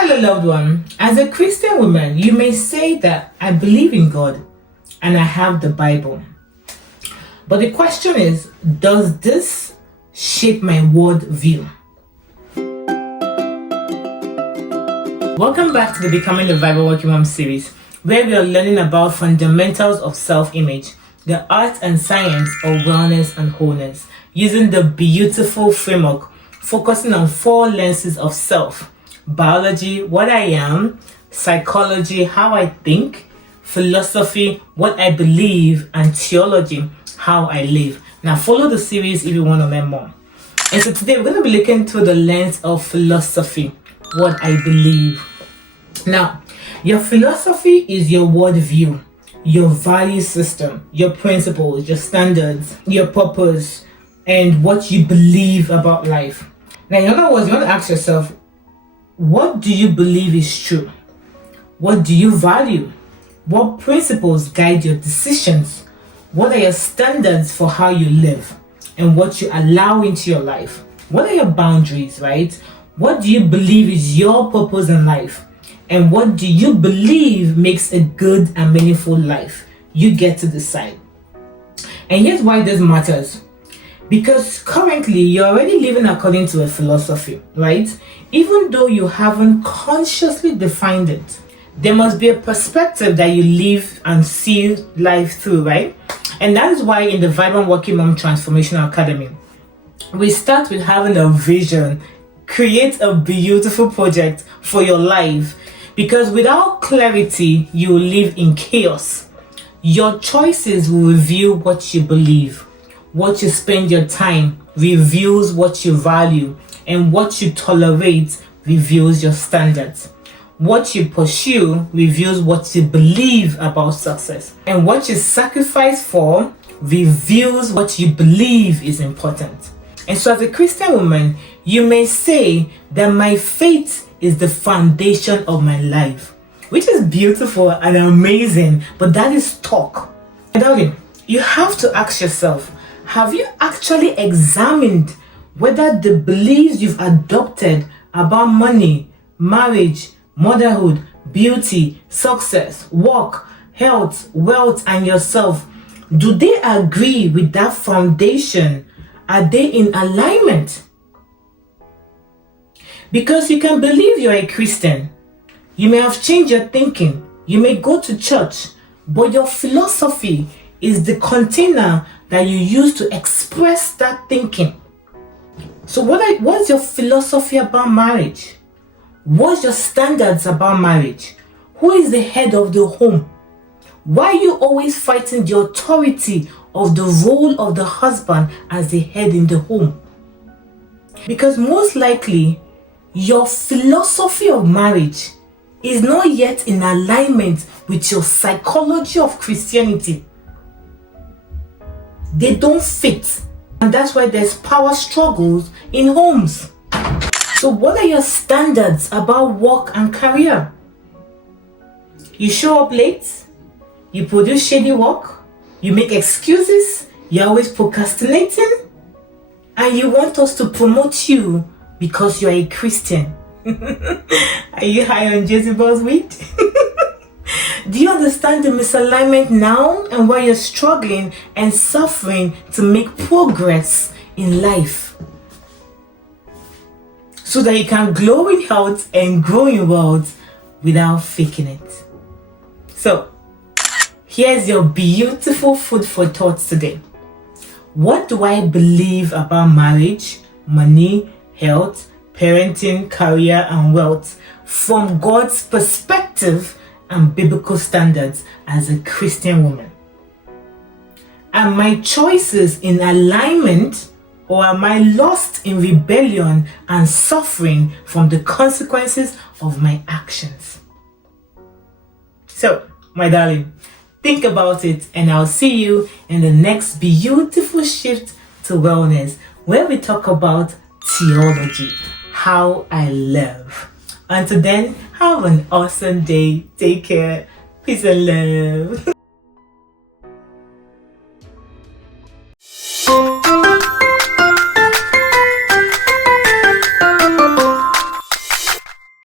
Hello, loved one. As a Christian woman, you may say that I believe in God and I have the Bible. But the question is, does this shape my worldview? Welcome back to the Becoming the Bible Working Mom series, where we are learning about fundamentals of self-image, the art and science of wellness and wholeness, using the beautiful framework, focusing on 4 lenses of self: biology, what I am; psychology, how I think; philosophy, what I believe; and theology, how I live. Now follow the series if you want to learn more. And so today we're going to be looking through the lens of philosophy, what I believe. Now, your philosophy is your worldview, your value system, your principles, your standards, your purpose, and what you believe about life. Now, in other words, you want to ask yourself, what do you believe is true? What do you value? What principles guide your decisions? What are your standards for how you live and what you allow into your life? What are your boundaries, right? What do you believe is your purpose in life? And what do you believe makes a good and meaningful life? You get to decide. And here's why this matters. Because currently you're already living according to a philosophy, right? Even though you haven't consciously defined it, there must be a perspective that you live and see life through, right? And that is why in the Vibrant Working Mom Transformational Academy, we start with having a vision, create a beautiful project for your life. Because without clarity, you will live in chaos. Your choices will reveal what you believe. What you spend your time reveals what you value, and what you tolerate reveals your standards. What you pursue reveals what you believe about success, and what you sacrifice for reveals what you believe is important. And so as a Christian woman, you may say that my faith is the foundation of my life, which is beautiful and amazing, but that is talk. Darling, you have to ask yourself, have you actually examined whether the beliefs you've adopted about money, marriage, motherhood, beauty, success, work, health, wealth, and yourself, do they agree with that foundation? Are they in alignment? Because you can believe you're a Christian, you may have changed your thinking, you may go to church, but your philosophy is the container that you use to express that thinking. So what's your philosophy about marriage? What's your standards about marriage? Who is the head of the home? Why are you always fighting the authority of the role of the husband as the head in the home? Because most likely, your philosophy of marriage is not yet in alignment with your psychology of Christianity. They don't fit, and that's why there's power struggles in homes. So what are your standards about work and career? You show up late, you produce shady work, you make excuses, you're always procrastinating, and you want us to promote you because you're a Christian. Are you high on Jezebel's weed? Do you understand the misalignment now and why you're struggling and suffering to make progress in life? So that you can glow in health and grow in wealth without faking it. So, here's your beautiful food for thought today. What do I believe about marriage, money, health, parenting, career, and wealth from God's perspective and biblical standards as a Christian woman? Are my choices in alignment, or am I lost in rebellion and suffering from the consequences of my actions? So, my darling, think about it, and I'll see you in the next beautiful shift to wellness, where we talk about theology, how I live. Until then, have an awesome day. Take care. Peace and love.